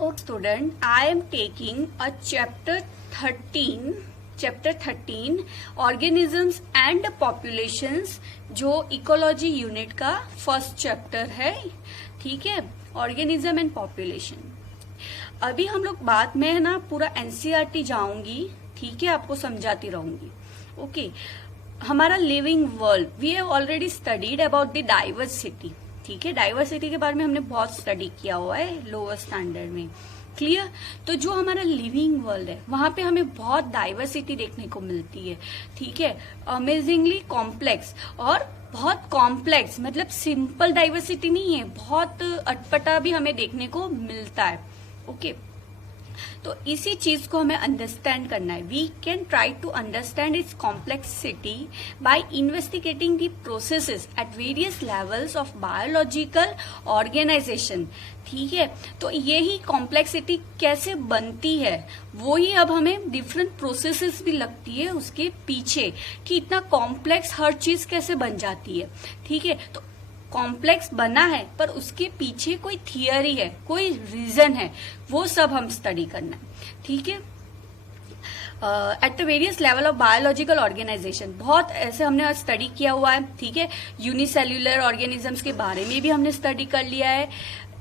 Okay, student, I am taking a chapter 13 organisms and populations, जो ecology unit का first chapter है. ठीक है, ऑर्गेनिज्म एंड पॉपुलेशन. अभी हम लोग बाद में है ना पूरा एनसीईआरटी जाऊंगी. ठीक है, आपको समझाती रहूंगी. ओके, हमारा living world, we have already studied about the diversity. ठीक है, डाइवर्सिटी के बारे में हमने बहुत स्टडी किया हुआ है लोअर स्टैंडर्ड में. क्लियर. तो जो हमारा लिविंग वर्ल्ड है वहां पे हमें बहुत डाइवर्सिटी देखने को मिलती है. ठीक है, अमेजिंगली कॉम्प्लेक्स. और बहुत कॉम्प्लेक्स मतलब सिंपल डाइवर्सिटी नहीं है, बहुत अटपटा भी हमें देखने को मिलता है. ओके, तो इसी चीज को हमें अंडरस्टैंड करना है. We can try to understand its complexity by investigating the processes at various levels of biological organisation. ठीक है, तो यही कॉम्प्लेक्सिटी कैसे बनती है वो ही अब हमें डिफरेंट प्रोसेसेस भी लगती है उसके पीछे, कि इतना कॉम्प्लेक्स हर चीज कैसे बन जाती है. ठीक है, तो कॉम्प्लेक्स बना है पर उसके पीछे कोई थियरी है, कोई रीजन है, वो सब हम स्टडी करना है. ठीक है, at the various level of biological organisation बहुत ऐसे हमने स्टडी किया हुआ है. ठीक है, यूनिसेल्यूलर ऑर्गेनिजम्स के बारे में भी हमने स्टडी कर लिया है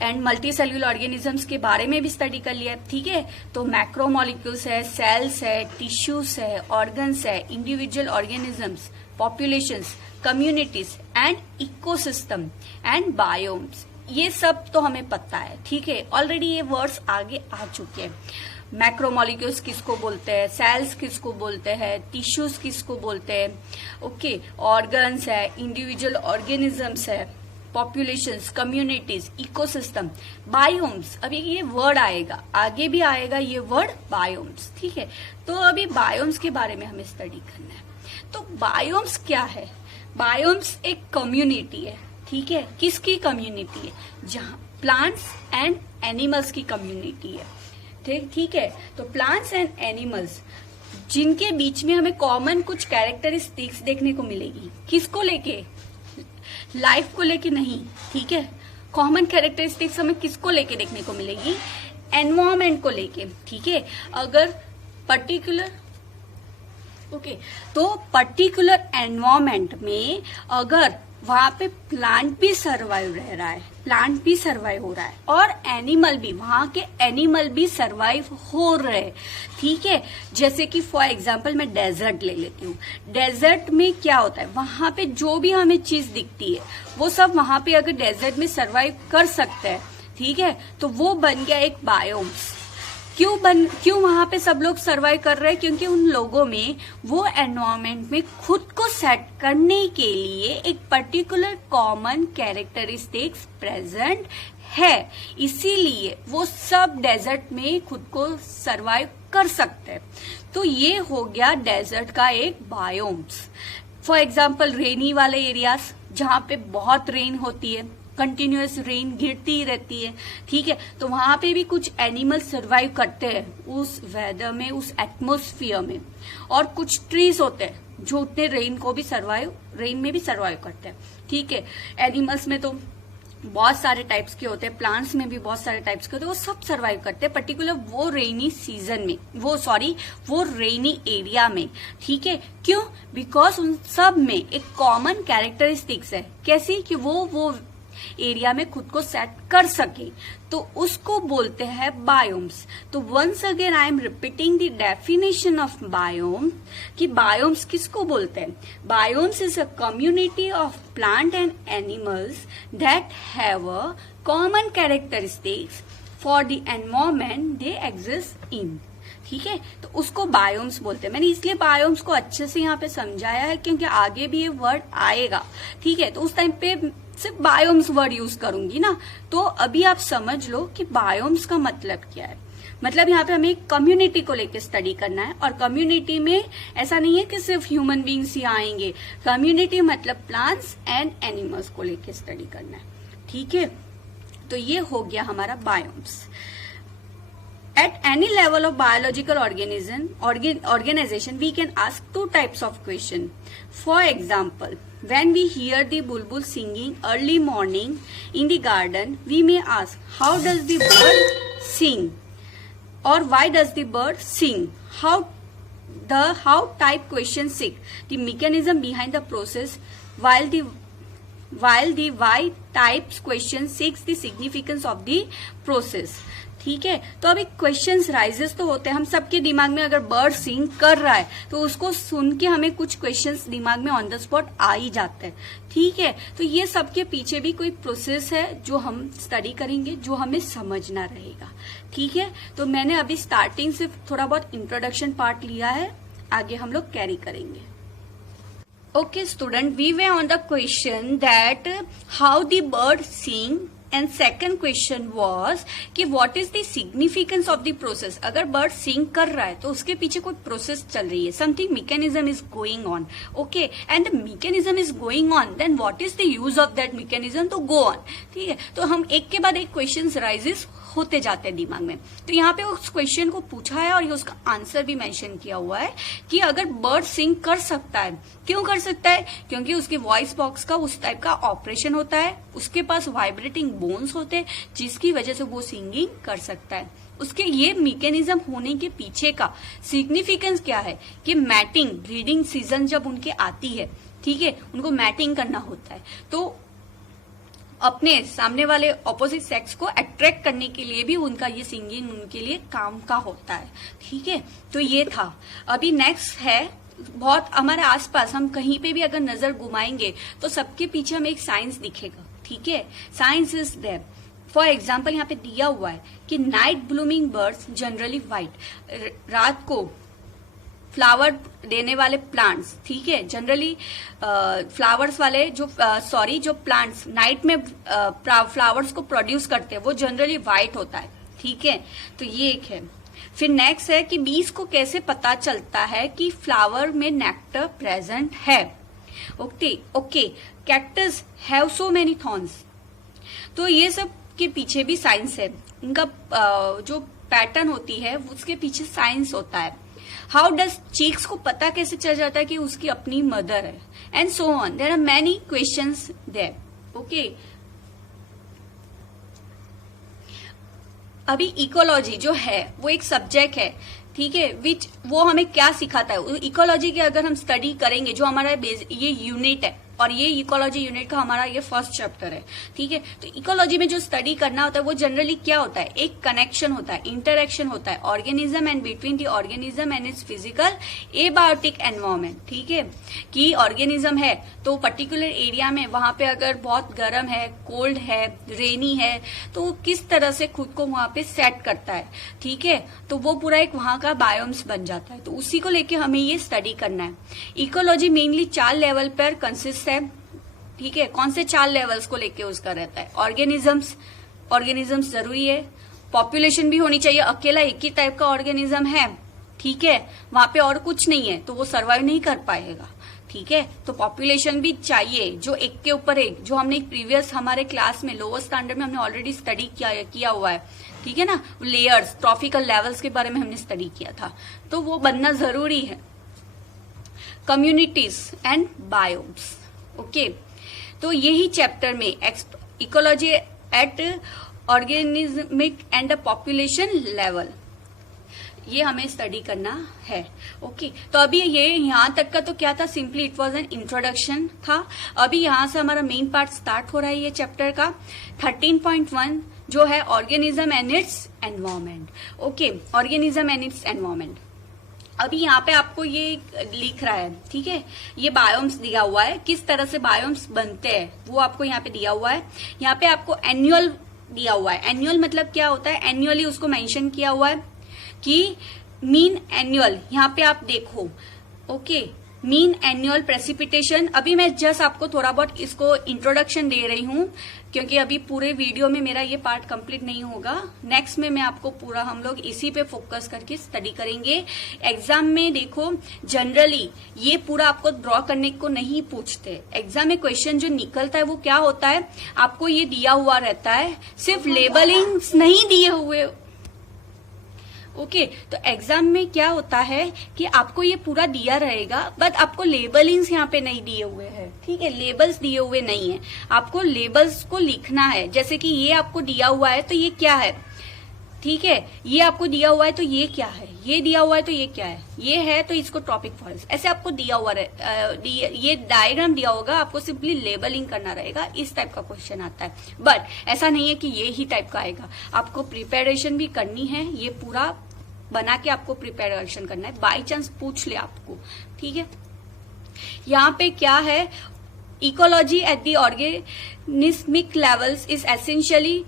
एंड मल्टी सेल्यूलर ऑर्गेनिजम्स के बारे में भी स्टडी कर लिया है. ठीक है, तो मैक्रोमोलिक्यूल्स है, सेल्स है, टिश्यूज है, ऑर्गन्स है, individual organisms, populations, communities and ecosystem and biomes, ये सब तो हमें पता है. ठीक है, ऑलरेडी ये वर्ड्स आगे आ चुके हैं. मैक्रोमोलिक्यूल्स किसको बोलते हैं, सेल्स किसको बोलते हैं, टिश्यूज किसको बोलते हैं. ओके, ऑर्गन्स है, इंडिविजुअल ऑर्गेनिजम्स है, पॉपुलेशंस, कम्युनिटीज, इकोसिस्टम, बायोम्स. अभी ये वर्ड आएगा, आगे भी आएगा ये वर्ड बायोम्स. ठीक है, तो अभी बायोम्स के बारे में हमें स्टडी करना है. तो बायोम्स क्या है? बायोम्स एक कम्युनिटी है. ठीक है, किसकी कम्युनिटी है? जहां प्लांट्स एंड एनिमल्स की कम्युनिटी है. ठीक है, तो प्लांट्स एंड एनिमल्स जिनके बीच में हमें कॉमन कुछ कैरेक्टरिस्टिक्स देखने को मिलेगी. किसको लेके? लाइफ को लेके नहीं. ठीक है, कॉमन कैरेक्टरिस्टिक्स हमें किसको लेके देखने को मिलेगी? एनवायरमेंट को लेके. ठीक है, अगर पर्टिकुलर तो पर्टिकुलर एनवायरमेंट में अगर वहां पे प्लांट भी सर्वाइव रह रहा है, प्लांट भी सर्वाइव हो रहा है और एनिमल भी, वहां के एनिमल भी सर्वाइव हो रहे. ठीक है, जैसे कि फॉर एग्जांपल मैं डेजर्ट ले लेती हूँ. डेजर्ट में क्या होता है, वहां पे जो भी हमें चीज दिखती है वो सब वहां पे अगर डेजर्ट में सर्वाइव कर सकते हैं. ठीक है, तो वो बन गया एक बायोम्स. क्यों वहां पे सब लोग सर्वाइव कर रहे हैं? क्योंकि उन लोगों में वो एनवायरमेंट में खुद को सेट करने के लिए एक पर्टिकुलर कॉमन कैरेक्टरिस्टिक्स प्रेजेंट है, इसीलिए वो सब डेजर्ट में खुद को सर्वाइव कर सकते हैं. तो ये हो गया डेजर्ट का एक बायोम्स. फॉर एग्जाम्पल रेनी वाले एरियाज जहां पे बहुत रेन होती है, कंटिन्यूअस रेन गिरती ही रहती है. ठीक है, तो वहां पे भी कुछ एनिमल सर्वाइव करते हैं उस वेदर में, उस एटमोस्फियर में. और कुछ ट्रीज होते हैं जो उतने रेन में भी सर्वाइव करते हैं. ठीक है, एनिमल्स में तो बहुत सारे टाइप्स के होते हैं, प्लांट्स में भी बहुत सारे टाइप्स के होते हैं, वो सब सर्वाइव करते हैं पर्टिकुलर वो रेनी सीजन में, वो रेनी एरिया में. ठीक है, क्यों? बिकॉज उन सब में एक कॉमन कैरेक्टरिस्टिक्स है. कैसी? कि वो एरिया में खुद को सेट कर सके, तो उसको बोलते हैं बायोम्स. तो once again I am repeating the definition of biome, कि बायोम्स किसको बोलते हैं? Biomes is a community of plant and animals that have a common characteristics for the environment they exist in. ठीक है, तो उसको बायोम्स बोलते हैं. मैंने इसलिए बायोम्स को अच्छे से यहाँ पे समझाया है क्योंकि आगे भी ये वर्ड आएगा. ठीक है, तो उस टाइम पे सिर्फ बायोम्स वर्ड यूज करूंगी ना. तो अभी आप समझ लो कि बायोम्स का मतलब क्या है. मतलब यहाँ पे हमें कम्युनिटी को लेकर स्टडी करना है, और कम्युनिटी में ऐसा नहीं है कि सिर्फ ह्यूमन बींग्स ही आएंगे. कम्युनिटी मतलब प्लांट्स एंड एनिमल्स को लेकर स्टडी करना है. ठीक है, तो ये हो गया हमारा biomes. At any level of biological organization, we can ask two types of question. For example, when we hear the bulbul singing early morning in the garden, we may ask, how does the bird sing? Or why does the bird sing? How type question 6, the mechanism behind the process, while the why types question 6, the significance of the process. ठीक है, तो अभी questions rises तो होते हैं हम सबके दिमाग में. अगर बर्ड सिंग कर रहा है तो उसको सुन के हमें कुछ क्वेश्चंस दिमाग में ऑन द स्पॉट आ ही जाते हैं. ठीक है, तो ये सबके पीछे भी कोई प्रोसेस है जो हम स्टडी करेंगे, जो हमें समझना रहेगा. ठीक है, तो मैंने अभी स्टार्टिंग से थोड़ा बहुत इंट्रोडक्शन पार्ट लिया है, आगे हम लोग कैरी करेंगे. Okay, student, we were on the question that how the bird sing, and second question was कि what is the significance of the process. अगर bird sing कर रहा है तो उसके पीछे कोई process चल रही है, something mechanism is going on. Okay, and the mechanism is going on, then what is the use of that mechanism to go on. ठीक है, तो हम एक के बाद एक questions rises होते जाते हैं दिमाग में. तो यहाँ पे उस क्वेश्चन को पूछा है और ये उसका आंसर भी मेंशन किया हुआ है कि अगर बर्ड सिंग कर सकता है, क्यों कर सकता है? क्योंकि उसके वॉइस बॉक्स का उस टाइप का ऑपरेशन होता है, उसके पास वाइब्रेटिंग बोन्स होते हैं जिसकी वजह से वो सिंगिंग कर सकता है. उसके ये मैकेनिज्म होने के पीछे का सिग्निफिकेंस क्या है कि मैटिंग, ब्रीडिंग सीजन जब उनके आती है, ठीक है, उनको मैटिंग करना होता है, तो अपने सामने वाले ऑपोजिट सेक्स को अट्रैक्ट करने के लिए भी उनका ये सिंगिंग उनके लिए काम का होता है. ठीक है, तो ये था. अभी नेक्स्ट है, बहुत हमारे आसपास हम कहीं पे भी अगर नजर घुमाएंगे तो सबके पीछे हमें एक साइंस दिखेगा. ठीक है, science is there. For example यहाँ पे दिया हुआ है कि night blooming birds generally white, रात को फ्लावर देने वाले प्लांट्स, ठीक है, जनरली फ्लावर्स वाले जो जो प्लांट्स नाइट में फ्लावर्स को प्रोड्यूस करते हैं वो जनरली व्हाइट होता है. ठीक है, तो ये एक है. फिर नेक्स्ट है कि बीज को कैसे पता चलता है कि फ्लावर में नेक्टर प्रेजेंट है. Okay, cactus have so many thorns. तो ये सब के पीछे भी साइंस है, उनका जो पैटर्न होती है उसके पीछे साइंस होता है. हाउ डज चीक्स को पता कैसे चल जाता है कि उसकी अपनी मदर है, and so on. There are many questions there. Okay, अभी इकोलॉजी जो है वो एक सब्जेक्ट है. ठीक है, विच वो हमें क्या सिखाता है. इकोलॉजी के अगर हम स्टडी करेंगे, जो हमारा ये यूनिट है, और ये इकोलॉजी यूनिट का हमारा ये फर्स्ट चैप्टर है. ठीक है, तो इकोलॉजी में जो स्टडी करना होता है वो जनरली क्या होता है, एक कनेक्शन होता है, इंटरेक्शन होता है organism and between the organism and it's physical abiotic environment. ठीक है, कि ऑर्गेनिज्म है तो पर्टिकुलर एरिया में वहां पे अगर बहुत गर्म है, कोल्ड है, रेनी है, तो किस तरह से खुद को वहां पे सेट करता है. ठीक है, तो वो पूरा एक वहां का बायोम्स बन जाता है. तो उसी को लेके हमें ये स्टडी करना है. इकोलॉजी मेनली 4 लेवल पर कंसिस्ट है. ठीक है, कौन से 4 लेवल्स को लेके उसका रहता है. ऑर्गेनिजम्स जरूरी है. पॉपुलेशन भी होनी चाहिए. अकेला एक ही टाइप का ऑर्गेनिज्म है, ठीक है, वहां पे और कुछ नहीं है तो वो सर्वाइव नहीं कर पाएगा. ठीक है, तो पॉपुलेशन भी चाहिए, जो एक के ऊपर एक, जो हमने प्रीवियस हमारे क्लास में लोअर स्टैंडर्ड में हमने ऑलरेडी स्टडी किया हुआ है. ठीक है ना, लेयर्स, ट्रॉफिकल लेवल्स के बारे में हमने स्टडी किया था, तो वो बनना जरूरी है. Communities and biomes. ओके, तो यही चैप्टर में ecology at organismic and population level, ये हमें स्टडी करना है. ओके, तो अभी ये यहाँ तक का तो क्या था, simply it was an introduction था. अभी यहाँ से हमारा मेन पार्ट स्टार्ट हो रहा है ये चैप्टर का. 13.1 जो है organism and its environment. Okay, organism and its environment. अभी यहाँ पे आपको ये लिख रहा है, ठीक है, ये बायोम्स दिया हुआ है, किस तरह से बायोम्स बनते हैं वो आपको यहाँ पे दिया हुआ है. यहाँ पे आपको एनुअल दिया हुआ है. एनुअल मतलब क्या होता है, एनुअली उसको मेंशन किया हुआ है कि मीन एनुअल. यहाँ पे आप देखो, ओके, मीन एनुअल प्रेसिपिटेशन. अभी मैं जस्ट आपको थोड़ा बहुत इसको इंट्रोडक्शन दे रही हूँ क्योंकि अभी पूरे वीडियो में मेरा ये पार्ट कंप्लीट नहीं होगा. नेक्स्ट में मैं आपको पूरा, हम लोग इसी पे फोकस करके स्टडी करेंगे. एग्जाम में देखो जनरली ये पूरा आपको ड्रॉ करने को नहीं पूछते. एग्जाम में क्वेश्चन जो निकलता है वो क्या होता है, आपको ये दिया हुआ रहता है, सिर्फ लेबलिंग्स नहीं दिए हुए. ओके, तो एग्जाम में क्या होता है कि आपको ये पूरा दिया रहेगा, बट आपको लेबलिंग्स यहाँ पे नहीं दिए हुए हैं. ठीक है, लेबल्स दिए हुए नहीं है, आपको लेबल्स को लिखना है. जैसे कि ये आपको दिया हुआ है तो ये क्या है, ठीक है, ये आपको दिया हुआ है तो ये क्या है, ये दिया हुआ है तो ये क्या है, ये है तो इसको ट्रॉपिक फॉरेस्ट, ऐसे आपको दिया हुआ ये डायग्राम दिया होगा, आपको सिंपली लेबलिंग करना रहेगा, इस टाइप का क्वेश्चन आता है। बट ऐसा नहीं है कि ये ही टाइप का आएगा, आपको प्रिपरेशन भी करनी है, ये पूरा बना के आपको प्रिपरेशन करना है, बाई चांस पूछ ले आपको। ठीक है, यहाँ पे क्या है, ecology at the organismic levels is essentially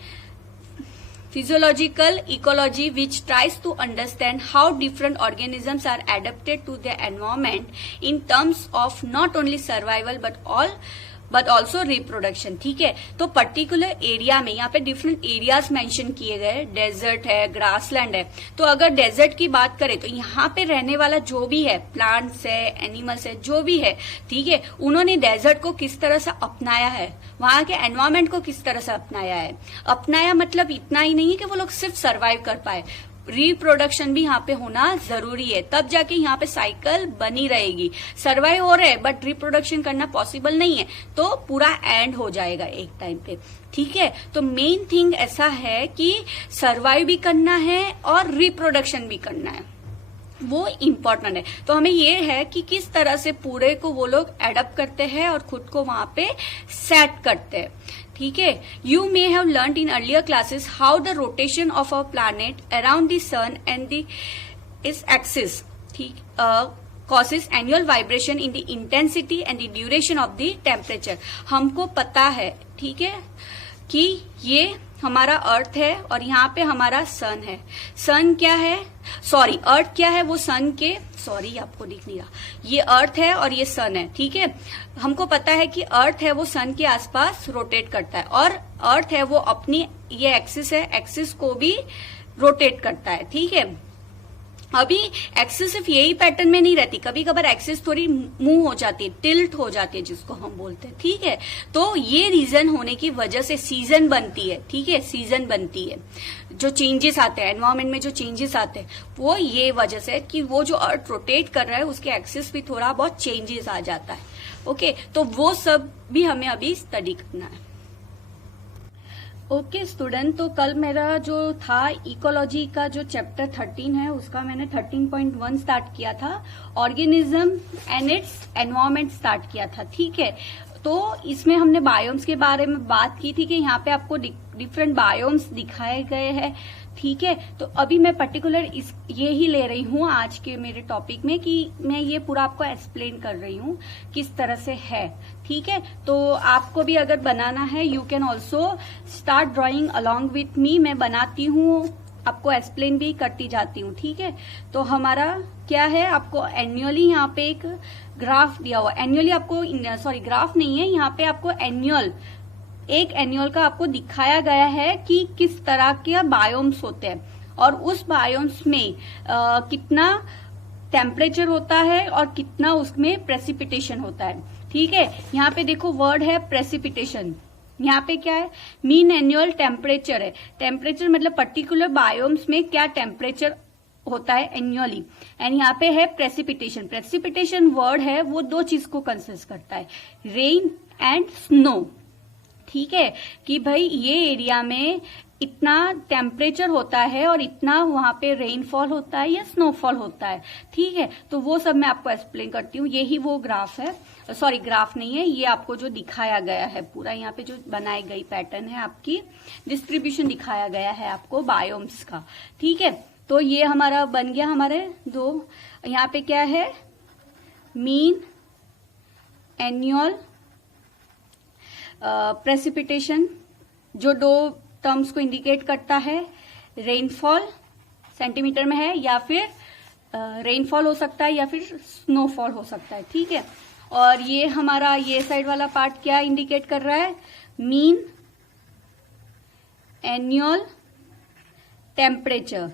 physiological ecology which tries to understand how different organisms are adapted to their environment in terms of not only survival but also reproduction। ठीक है, तो पर्टिकुलर एरिया में यहाँ पे different areas mention किए गए, desert है, grassland है। तो अगर डेजर्ट की बात करें तो यहाँ पे रहने वाला जो भी है, प्लांट्स है, एनिमल्स है, जो भी है, ठीक है, उन्होंने डेजर्ट को किस तरह से अपनाया है, वहां के एनवायरमेंट को किस तरह से अपनाया है। अपनाया मतलब इतना ही नहीं है कि वो लोग सिर्फ सर्वाइव कर पाए, रिप्रोडक्शन भी यहाँ पे होना जरूरी है, तब जाके यहाँ पे साइकिल बनी रहेगी। सर्वाइव हो रहे बट रिप्रोडक्शन करना पॉसिबल नहीं है तो पूरा एंड हो जाएगा एक टाइम पे। ठीक है, तो मेन थिंग ऐसा है कि सर्वाइव भी करना है और रिप्रोडक्शन भी करना है, वो इम्पोर्टेंट है। तो हमें ये है कि किस तरह से पूरे को वो लोग एडप्ट करते हैं और खुद को वहां पे सेट करते हैं। ठीक है, you may have learn in earlier classes how the rotation of a planet around the sun and the its axis, ठीक, causes annual vibration in the intensity and the duration of the temperature। हमको पता है, ठीक है, कि ये हमारा अर्थ है और यहाँ पे हमारा सन है। सन क्या है, सॉरी अर्थ क्या है, वो सन के, सॉरी आपको दिख नहीं रहा, ये अर्थ है और ये सन है। ठीक है, हमको पता है कि अर्थ है वो सन के आसपास रोटेट करता है और अर्थ है वो अपनी, ये एक्सिस है, एक्सिस को भी रोटेट करता है। ठीक है, अभी एक्सिस सिर्फ यही पैटर्न में नहीं रहती, कभी कभार एक्सिस थोड़ी मूव हो जाती है, टिल्ट हो जाती है जिसको हम बोलते हैं। ठीक है, तो ये रीजन होने की वजह से सीजन बनती है। ठीक है, सीजन बनती है, जो चेंजेस आते हैं एनवायरमेंट में, जो चेंजेस आते हैं वो ये वजह से कि वो जो अर्थ रोटेट कर रहा है उसके एक्सिस भी थोड़ा बहुत चेंजेस आ जाता है। ओके, तो वो सब भी हमें अभी स्टडी करना है। ओके स्टूडेंट, तो कल मेरा जो था इकोलॉजी का जो चैप्टर 13 है उसका मैंने 13.1 स्टार्ट किया था, organism and its environment start किया था। ठीक है, तो इसमें हमने बायोम्स के बारे में बात की थी कि यहाँ पे आपको डिफरेंट बायोम्स दिखाए गए हैं। ठीक है, तो अभी मैं पर्टिकुलर ये ही ले रही हूँ आज के मेरे टॉपिक में कि मैं ये पूरा आपको एक्सप्लेन कर रही हूँ किस तरह से है। ठीक है, तो आपको भी अगर बनाना है you can also start drawing along with me, मैं बनाती हूँ, आपको एक्सप्लेन भी करती जाती हूँ। ठीक है, तो हमारा क्या है, आपको एनुअली यहाँ पे एक ग्राफ दिया हुआ, एनुअली आपको, सॉरी ग्राफ नहीं है, यहाँ पे आपको एनुअल, एक एनुअल का आपको दिखाया गया है कि किस तरह के बायोम्स होते हैं और उस बायोम्स में कितना टेम्परेचर होता है और कितना उसमें प्रेसिपिटेशन होता है। ठीक है, यहाँ पे देखो वर्ड है प्रेसिपिटेशन, यहाँ पे क्या है, मीन एनुअल टेम्परेचर है। टेम्परेचर मतलब पर्टिकुलर बायोम्स में क्या टेम्परेचर होता है एनुअली, एंड यहाँ पे है प्रेसिपिटेशन। प्रेसिपिटेशन वर्ड है वो दो चीज को कंसिस्ट करता है, रेन एंड स्नो। ठीक है, कि भाई ये एरिया में इतना टेम्परेचर होता है और इतना वहां पे रेनफॉल होता है या स्नोफॉल होता है। ठीक है, तो वो सब मैं आपको एक्सप्लेन करती हूँ। यही वो ग्राफ है, सॉरी ग्राफ नहीं है, ये आपको जो दिखाया गया है पूरा, यहाँ पे जो बनाई गई पैटर्न है, आपकी डिस्ट्रीब्यूशन दिखाया गया है आपको बायोम्स का। ठीक है, तो ये हमारा बन गया, हमारे दो, यहाँ पे क्या है, मीन एनुअल प्रेसिपिटेशन, जो दो टर्म्स को इंडिकेट करता है, रेनफॉल सेंटीमीटर में है या फिर रेनफॉल हो सकता है या फिर स्नोफॉल हो सकता है। ठीक है, और ये हमारा ये साइड वाला पार्ट क्या इंडिकेट कर रहा है, मीन एनुअल टेम्परेचर।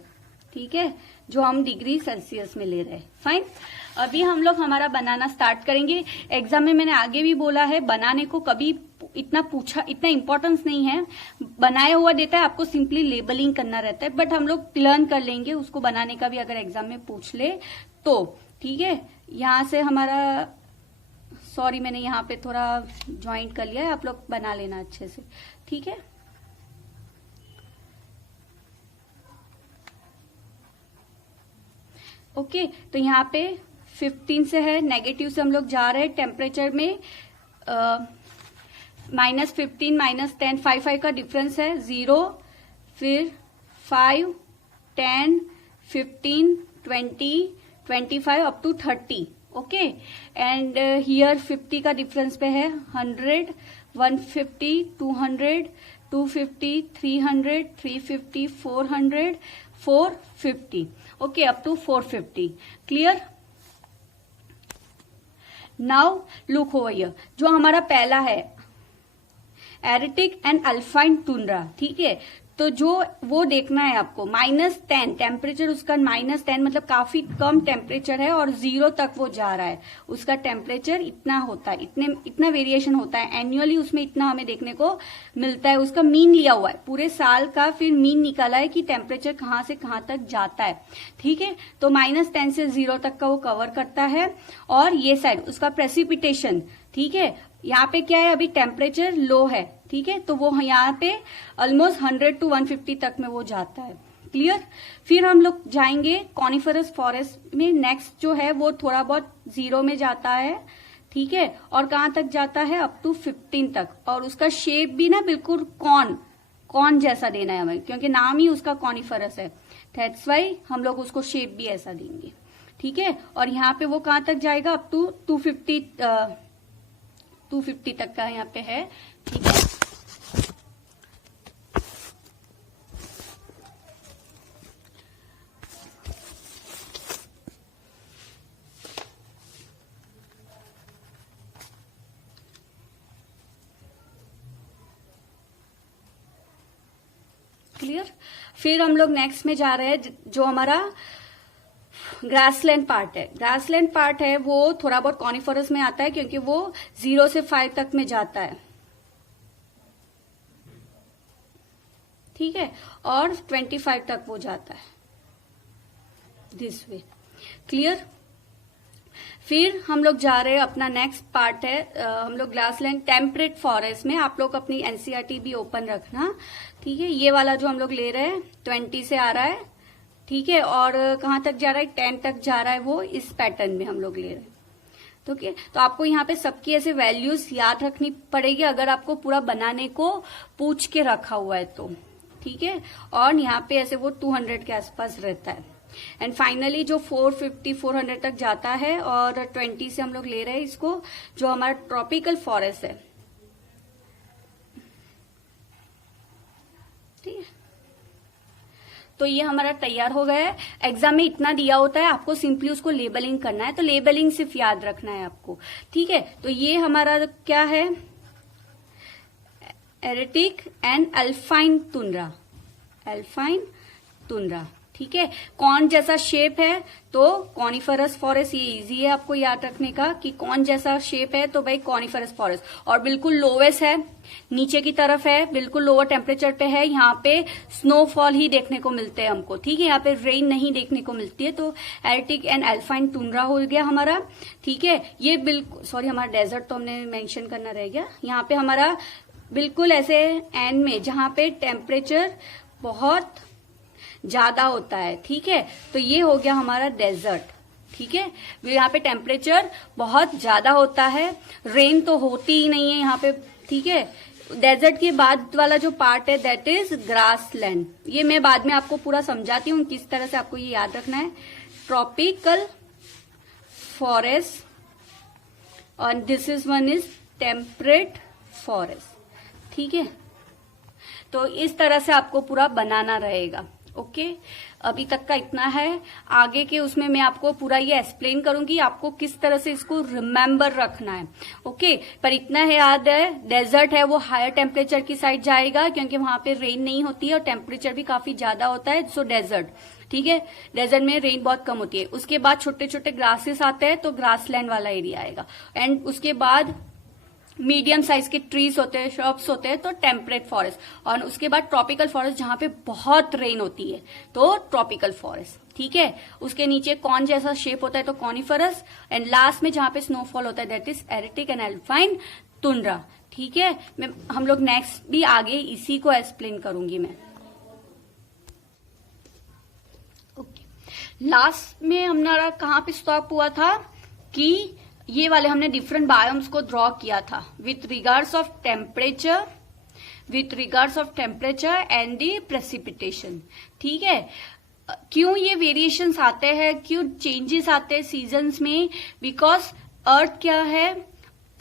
ठीक है, जो हम डिग्री सेल्सियस में ले रहे हैं। फाइन, अभी हम लोग हमारा बनाना स्टार्ट करेंगे। एग्जाम में मैंने आगे भी बोला है, बनाने को कभी इतना पूछा, इतना इंपॉर्टेंस नहीं है, बनाया हुआ देता है, आपको सिंपली लेबलिंग करना रहता है, बट हम लोग लर्न कर लेंगे उसको बनाने का भी अगर एग्जाम में पूछ ले तो। ठीक है, यहां से हमारा, सॉरी मैंने यहाँ पे थोड़ा ज्वाइंट कर लिया है, आप लोग बना लेना अच्छे से। ठीक है, ओके, तो यहाँ पे 15 से है, नेगेटिव से हम लोग जा रहे हैं टेम्परेचर में, -15 -10, 5 का डिफरेंस है, 0, फिर 5, 10, 15, 20, 25 up to 30. Okay, and here 50 का डिफरेंस पे है, 100, 150, 200, 250, 300, 350, 400, 450. Okay, up to 450. Clear? Now look over here, जो हमारा पहला है एरिटिक एंड अल्पाइन टुंड्रा, ठीक है, तो जो वो देखना है आपको, -10 टेम्परेचर उसका, -10 मतलब काफी कम टेम्परेचर है और 0 तक वो जा रहा है, उसका टेम्परेचर इतना होता है, इतना वेरिएशन होता है एनुअली, उसमें इतना हमें देखने को मिलता है. उसका मीन लिया हुआ है पूरे साल का, फिर मीन निकाला है कि टेम्परेचर कहाँ से कहाँ तक जाता है. ठीक है, तो -10 से 0 तक का वो कवर करता है. और ये साइड उसका प्रेसिपिटेशन, ठीक है, यहाँ पे क्या है, अभी टेम्परेचर लो है, ठीक है, तो वो यहाँ पे ऑलमोस्ट 100 to 150 तक में वो जाता है. क्लियर? फिर हम लोग जाएंगे कॉनिफरस फॉरेस्ट में. नेक्स्ट जो है वो थोड़ा बहुत 0 में जाता है, ठीक है, और कहाँ तक जाता है, अप टू 15 तक. और उसका शेप भी ना बिल्कुल कॉन जैसा देना है हमें, क्योंकि नाम ही उसका कॉनिफरस है, दैट्स वाई हम लोग उसको शेप भी ऐसा देंगे. ठीक है, और यहाँ पे वो कहाँ तक जाएगा, अप टू 250 तक का यहाँ पे है. ठीक है, क्लियर? फिर हम लोग नेक्स्ट में जा रहे हैं, जो हमारा ग्रासलैंड पार्ट है. ग्रासलैंड पार्ट है वो थोड़ा बहुत कॉनिफरस में आता है, क्योंकि वो 0 से 5 तक में जाता है. ठीक है, और 25 तक वो जाता है, दिस वे. क्लियर? फिर हम लोग जा रहे हैं, अपना नेक्स्ट पार्ट है, हम लोग ग्रासलैंड टेम्परेट फॉरेस्ट में. आप लोग अपनी एनसीईआरटी भी ओपन रखना, ठीक है. ये वाला जो हम लोग ले रहे हैं 20 से आ रहा है, ठीक है, और कहाँ तक जा रहा है, 10 तक जा रहा है, वो इस पैटर्न में हम लोग ले रहे हैं. ठीक है, तो आपको यहाँ पे सबकी ऐसे वैल्यूज याद रखनी पड़ेगी, अगर आपको पूरा बनाने को पूछ के रखा हुआ है तो. ठीक है, और यहाँ पे ऐसे वो 200 के आसपास रहता है. एंड फाइनली जो 450 400 तक जाता है, और 20 से हम लोग ले रहे हैं इसको, जो हमारा ट्रॉपिकल फॉरेस्ट है. ठीक है, तो ये हमारा तैयार हो गया है. एग्जाम में इतना दिया होता है, आपको सिंपली उसको लेबलिंग करना है, तो लेबलिंग सिर्फ याद रखना है आपको. ठीक है, तो ये हमारा क्या है, arctic and alpine tundra. Alpine tundra, ठीक है. कौन जैसा शेप है तो कॉनिफरस फॉरेस्ट, ये इजी है आपको याद रखने का कि कौन जैसा शेप है तो भाई कॉनिफरस फॉरेस्ट. और बिल्कुल लोवेस्ट है, नीचे की तरफ है, बिल्कुल लोअर टेम्परेचर पे है. यहाँ पे स्नोफॉल ही देखने को मिलते हैं हमको, ठीक है, यहाँ पे रेन नहीं देखने को मिलती है. तो एरिटिक एंड अल्पाइन टुंड्रा हो गया हमारा. ठीक है, ये बिल्कुल, सॉरी, हमारा डेजर्ट तो हमने मेंशन करना रह गया. यहाँ पे हमारा बिल्कुल ऐसे एंड में, जहाँ पे टेम्परेचर बहुत ज्यादा होता है. ठीक है, तो ये हो गया हमारा डेजर्ट. ठीक है, यहाँ पे टेम्परेचर बहुत ज्यादा होता है, रेन तो होती ही नहीं है यहाँ पे. ठीक है, डेजर्ट के बाद वाला जो पार्ट है दैट इज ग्रासलैंड. ये मैं बाद में आपको पूरा समझाती हूँ किस तरह से आपको ये याद रखना है. ट्रॉपिकल फॉरेस्ट और this is one is temperate forest. ठीक है, तो इस तरह से आपको पूरा बनाना रहेगा. ओके, अभी तक का इतना है. आगे के उसमें मैं आपको पूरा ये एक्सप्लेन करूंगी आपको किस तरह से इसको रिमेम्बर रखना है. ओके, पर इतना है याद है, डेजर्ट है वो हायर टेम्परेचर की साइड जाएगा, क्योंकि वहां पे रेन नहीं होती है और टेम्परेचर भी काफी ज्यादा होता है. सो डेजर्ट, ठीक है, डेजर्ट में रेन बहुत कम होती है. उसके बाद छोटे छोटे ग्रासेस आते हैं, तो ग्रासलैंड वाला एरिया आएगा. एंड उसके बाद मीडियम साइज के ट्रीज होते हैं, श्रब्स होते हैं, तो टेम्परेट फॉरेस्ट. और उसके बाद ट्रॉपिकल फॉरेस्ट, जहां पे बहुत रेन होती है, तो ट्रॉपिकल फॉरेस्ट. ठीक है, उसके नीचे कॉन जैसा शेप होता है तो कॉनिफरस. एंड लास्ट में जहां पे स्नोफॉल होता है that is arctic and alpine tundra. ठीक है, हम लोग नेक्स्ट भी आगे इसी को एक्सप्लेन करूंगी मैं. लास्ट में हमारा कहाँ पे स्टॉप हुआ था कि ये वाले हमने डिफरेंट बायोम्स को ड्रॉ किया था with regards of temperature and the precipitation. ठीक है, क्यों ये वेरिएशंस आते हैं, क्यों चेंजेस आते हैं सीजन्स में? बिकॉज अर्थ क्या है,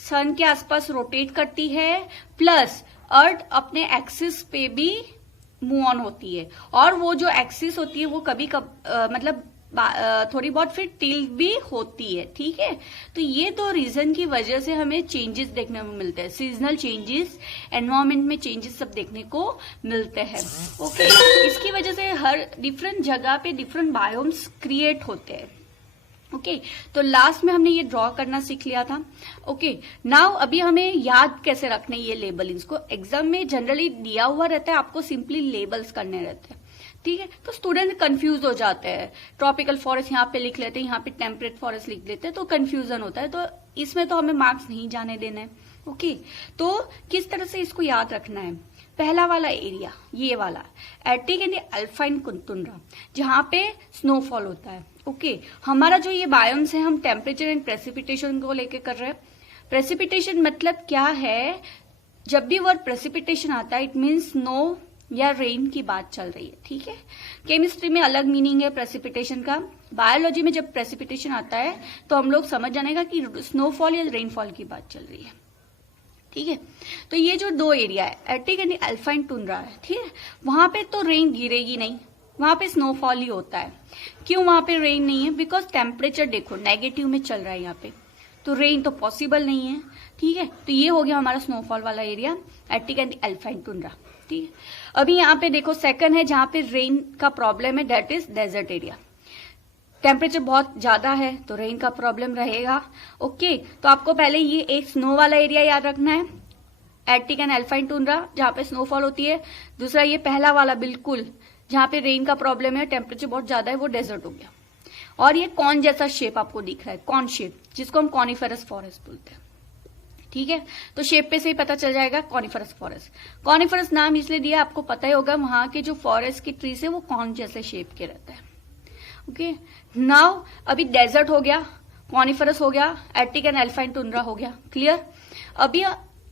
सन के आसपास रोटेट करती है, प्लस अर्थ अपने एक्सिस पे भी मूव ऑन होती है, और वो जो एक्सिस होती है वो कभी मतलब थोड़ी बहुत फिर टिल्ट भी होती है। ठीक है, तो ये दो रीजन की वजह से हमें चेंजेस देखने को मिलते हैं, सीजनल चेंजेस, एनवायरमेंट में चेंजेस सब देखने को मिलते हैं। ओके, इसकी वजह से हर डिफरेंट जगह पे डिफरेंट बायोम्स क्रिएट होते हैं। ओके, तो लास्ट में हमने ये ड्रॉ करना सीख लिया था। ओके, नाउ अभी हमें याद कैसे रखने ये लेबलिंग्स को। एग्जाम में जनरली दिया हुआ रहता है, आपको सिंपली लेबल्स करने रहते हैं। ठीक है, तो स्टूडेंट कंफ्यूज हो जाते हैं, ट्रॉपिकल फॉरेस्ट यहाँ पे लिख लेते हैं, यहाँ पे टेम्परेट फॉरेस्ट लिख लेते हैं, तो कंफ्यूजन होता है। तो इसमें तो हमें मार्क्स नहीं जाने देने हैं। ओके, तो किस तरह से इसको याद रखना है? पहला वाला एरिया, ये वाला आर्कटिक एंड अल्पाइन टुंड्रा, जहां पे स्नोफॉल होता है। ओके, हमारा जो ये बायोम्स है, हम टेम्परेचर एंड प्रेसिपिटेशन को लेके कर रहे हैं। प्रेसिपिटेशन मतलब क्या है? जब भी वर्ड प्रेसिपिटेशन आता है, इट मीन्स स्नो या रेन की बात चल रही है। ठीक है, केमिस्ट्री में अलग मीनिंग है प्रेसिपिटेशन का, बायोलॉजी में जब प्रेसिपिटेशन आता है तो हम लोग समझ जानेगा कि स्नोफॉल या रेनफॉल की बात चल रही है। ठीक है, तो ये जो दो एरिया है, आर्कटिक एंड अल्पाइन टुंड्रा है, ठीक है, वहां पे तो रेन गिरेगी नहीं, वहां पे स्नोफॉल ही होता है। क्यों वहां पे रेन नहीं है? बिकॉज टेम्परेचर देखो नेगेटिव में चल रहा है यहाँ पे, तो रेन तो पॉसिबल नहीं है। ठीक है, तो ये हो गया हमारा स्नोफॉल वाला area, Arctic and alpine tundra. ठीक है, अभी यहाँ पे देखो सेकंड है जहां पे रेन का प्रॉब्लम है, that is desert area. Temperature बहुत ज्यादा है तो रेन का प्रॉब्लम रहेगा। ओके, तो आपको पहले ये एक स्नो वाला एरिया याद रखना है, आर्कटिक एंड अल्पाइन टुंड्रा जहां पे स्नोफॉल होती है। दूसरा ये पहला वाला बिल्कुल जहां पे रेन का प्रॉब्लम है, टेम्परेचर बहुत ज्यादा है, वो डेजर्ट हो गया। और ये कॉन जैसा शेप आपको दिख रहा है, कॉन शेप, जिसको हम कॉनिफेरस फॉरेस्ट बोलते हैं। ठीक है, तो शेप पे से ही पता चल जाएगा कॉनिफेरस फॉरेस्ट। कॉनिफेरस नाम इसलिए दिया, आपको पता ही होगा, वहां के जो फॉरेस्ट की ट्रीज है वो कॉन जैसे शेप के रहते हैं। ओके, नाउ अभी डेजर्ट हो गया, कॉनिफेरस हो गया, आर्कटिक एंड अल्पाइन टुंड्रा हो गया। क्लियर? अभी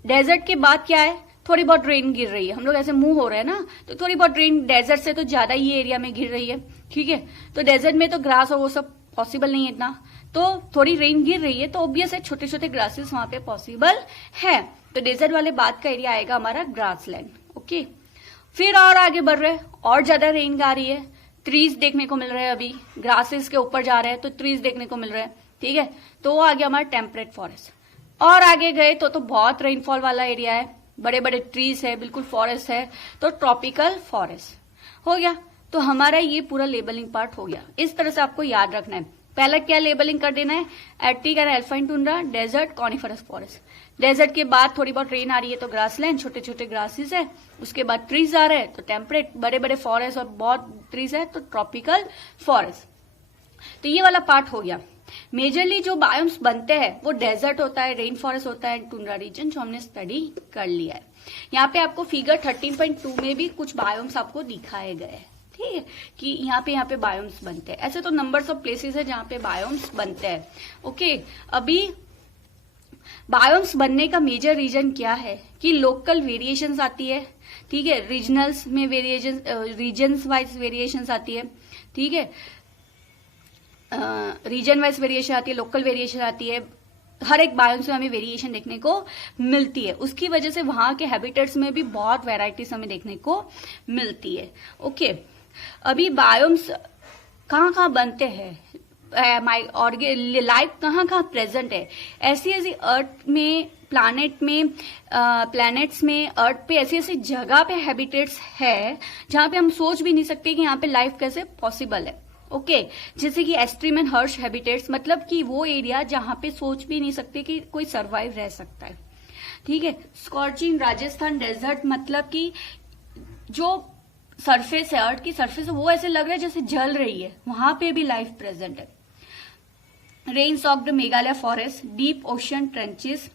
डेजर्ट के बाद क्या है? थोड़ी बहुत रेन गिर रही है, हम लोग ऐसे मूव हो रहे हैं ना, तो थोड़ी बहुत रेन डेजर्ट से तो ज्यादा ही एरिया में गिर रही है। ठीक है, तो डेजर्ट में तो ग्रास और वो सब पॉसिबल नहीं है इतना, तो थोड़ी रेन गिर रही है तो ऑब्वियस है छोटे छोटे ग्रासेस वहां पे पॉसिबल है। तो डेजर्ट वाले बाद का एरिया आएगा हमारा ग्रासलैंड। ओके, फिर और आगे बढ़ रहे हैं, और ज्यादा रेन आ रही है, ट्रीज देखने को मिल रहे हैं, अभी ग्रासेस के ऊपर जा रहे हैं तो ट्रीज देखने को मिल रहे हैं। ठीक है, तो वो आ गया हमारा टेम्परेट फॉरेस्ट। और आगे गए तो बहुत रेनफॉल वाला एरिया है, बड़े बड़े ट्रीज है, बिल्कुल फॉरेस्ट है, तो ट्रॉपिकल फॉरेस्ट हो गया। तो हमारा ये पूरा लेबलिंग पार्ट हो गया। इस तरह से आपको याद रखना है, पहला क्या लेबलिंग कर देना है, Arctic and alpine tundra, desert, coniferous forest. Desert के बाद थोड़ी बहुत रेन आ रही है तो ग्रासलैंड, छोटे छोटे ग्रासेस है, उसके बाद ट्रीज आ रहे हैं तो टेम्परेट, बड़े बड़े फॉरेस्ट और बहुत ट्रीज है तो ट्रॉपिकल फॉरेस्ट। तो ये वाला पार्ट हो गया। मेजरली जो बायोम्स बनते हैं वो डेजर्ट होता है, रेन फॉरेस्ट होता है, टुंड्रा रीजन, जो हमने स्टडी कर लिया है। यहाँ पे आपको फिगर 13.2 में भी कुछ बायोम्स आपको दिखाए गए हैं। ठीक है, कि यहाँ पे बायोम्स बनते हैं। ऐसे तो नंबर्स ऑफ प्लेसेस है जहाँ पे बायोम्स बनते हैं। ओके, अभी बायोम्स बनने का मेजर रीजन क्या है कि लोकल वेरिएशंस आती है। ठीक है, रीजनल्स में वेरिएशन, रीजन्स वाइज वेरिएशंस आती है। ठीक है, रीजन वाइज वेरिएशन आती है, लोकल वेरिएशन आती है, हर एक बायोम्स में हमें वेरिएशन देखने को मिलती है। उसकी वजह से वहां के हैबिटेट्स में भी बहुत वेराइटीज हमें देखने को मिलती है। ओके, अभी बायोम्स कहाँ बनते हैं, लाइफ कहाँ प्रेजेंट है, ऐसी अर्थ में, प्लैनेट्स में, अर्थ पे ऐसी जगह पे हैबिटेट्स है जहां पे हम सोच भी नहीं सकते कि यहाँ पे लाइफ कैसे पॉसिबल है। ओके, जैसे कि एक्सट्रीम एंड हर्श हैबिटेट्स, मतलब कि वो एरिया जहां पे सोच भी नहीं सकते कि कोई सरवाइव रह सकता है। ठीक है, स्कॉर्चिंग राजस्थान डेजर्ट, मतलब कि जो सरफेस है, अर्थ की सरफेस है, वो ऐसे लग रहा है जैसे जल रही है, वहां पे भी लाइफ प्रेजेंट है। Rain socked Meghalaya forest, deep ocean trenches,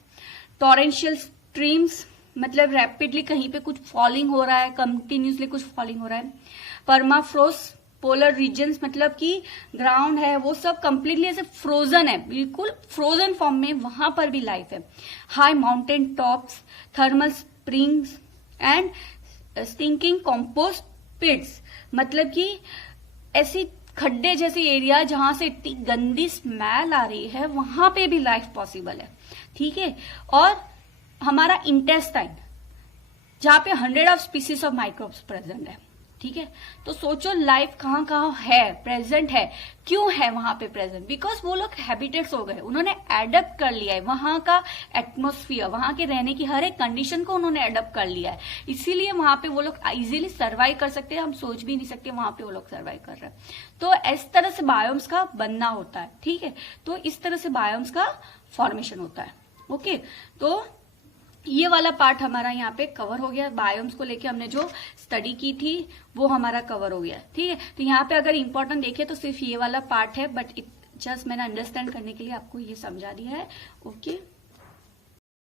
torrential streams, मतलब रैपिडली कहीं पे कुछ फॉलिंग हो रहा है, कंटिन्यूसली कुछ फॉलिंग हो रहा है। परमाफ्रोस्ट पोलर रीजन्स मतलब कि ग्राउंड है वो सब कंप्लीटली ऐसे फ्रोजन है, बिल्कुल फ्रोजन फॉर्म में, वहां पर भी लाइफ है। High mountain tops, thermal springs and stinking compost pits, मतलब कि ऐसी खड्डे जैसी एरिया जहां से इतनी गंदी स्मेल आ रही है, वहां पे भी लाइफ पॉसिबल है। ठीक है, और हमारा इंटेस्टाइन जहां पे 100 of species of microbes present है। ठीक है, तो सोचो लाइफ कहाँ कहाँ है, प्रेजेंट है, क्यों है वहां पे प्रेजेंट? बिकॉज वो लोग हैबिटेट्स हो गए, उन्होंने एडप्ट कर लिया है वहां का एटमोस्फियर, वहां के रहने की हर एक कंडीशन को उन्होंने एडप्ट कर लिया है, इसीलिए वहां पे वो लोग इजीली सर्वाइव कर सकते हैं। हम सोच भी नहीं सकते वहां पे वो लोग सर्वाइव कर रहे हैं। तो इस तरह से बायोम्स का बनना होता है। ठीक है, तो इस तरह से बायोम्स का फॉर्मेशन होता है। ओके, तो ये वाला पार्ट हमारा यहाँ पे कवर हो गया। बायोम्स को लेके हमने जो स्टडी की थी वो हमारा कवर हो गया। ठीक है, तो यहाँ पे अगर इंपॉर्टेंट देखे तो सिर्फ ये वाला पार्ट है, बट जस्ट मैंने अंडरस्टैंड करने के लिए आपको ये समझा दिया है। ओके।